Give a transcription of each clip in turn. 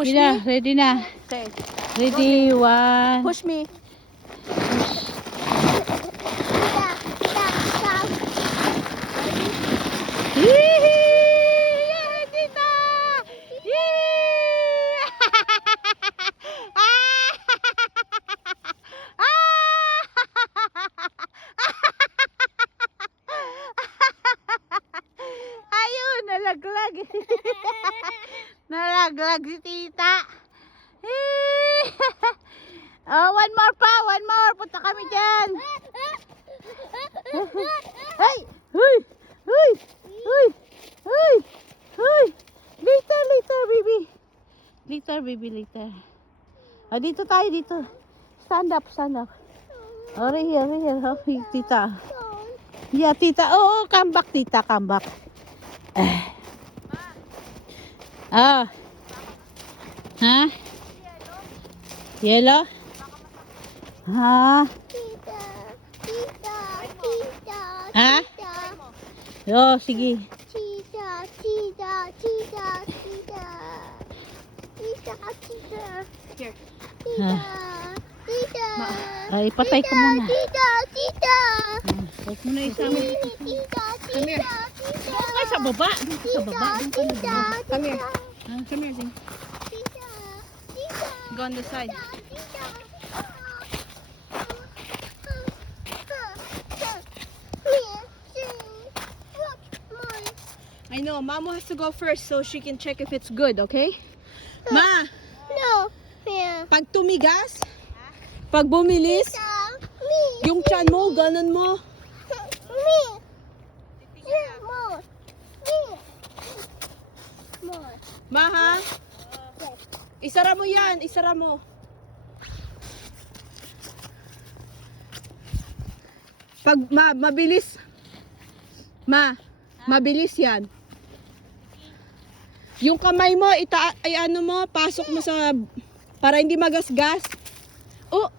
Push me. Ready na. Okay. Ready, one. Push me. Yee! Tita! Yee! Ayun, nalaglag. Nalaglag si tita. Oh, one more pa, one more. Punta kami dyan. Hey! Huy! Huy! Huy! Huy! Huy! Later, later, baby. Later, baby, later. Ah, dito tayo, dito. Stand up, stand up. Oh, right here, right here. Oh, tita. Yeah, tita. Oh, come back, tita, come back. Ah. Ha? Yellow? Ha? Ha? Oh, sige. Here. Ay, patay ko muna. Huwag mo na isama. Come here. Ay, sa baba. Dito sa baba. Dito sa baba. Come here. Come here, Zing. Go on the side. I know, Mama has to go first so she can check if it's good, okay? Ma, pag tumigas, pag bumilis, yung tiyan mo, ganun mo. Ma, ha? Isara mo yan, isara mo. Pag mabilis, mabilis yan. Yung kamay mo, ay ano mo, pasok mo sa, para hindi magasgas. Oh!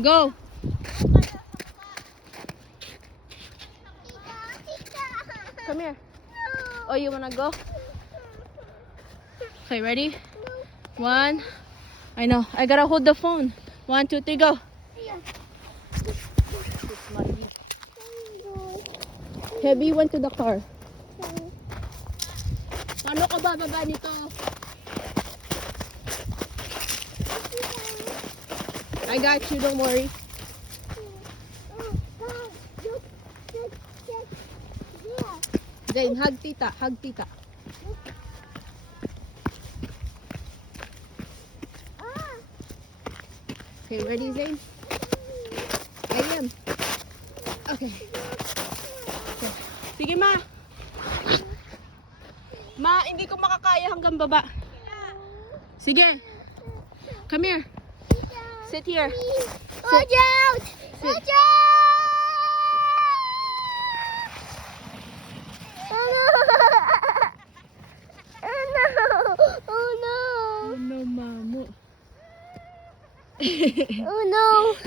Go! Come here. Oh, you wanna go? Okay, ready? One. I know. I gotta hold the phone. 1, 2, 3, go. Heavy went to the car. Paano ka bababa nito? I got you, don't worry. Zane, hug tita, hug tita. Okay, ready, Zane? I am. Okay. Okay. Sige, Ma. Ma, hindi ko makakaya hanggang baba. Sige. Come here. Sit here. Watch out! Watch out! Oh no, Mamo. Oh no!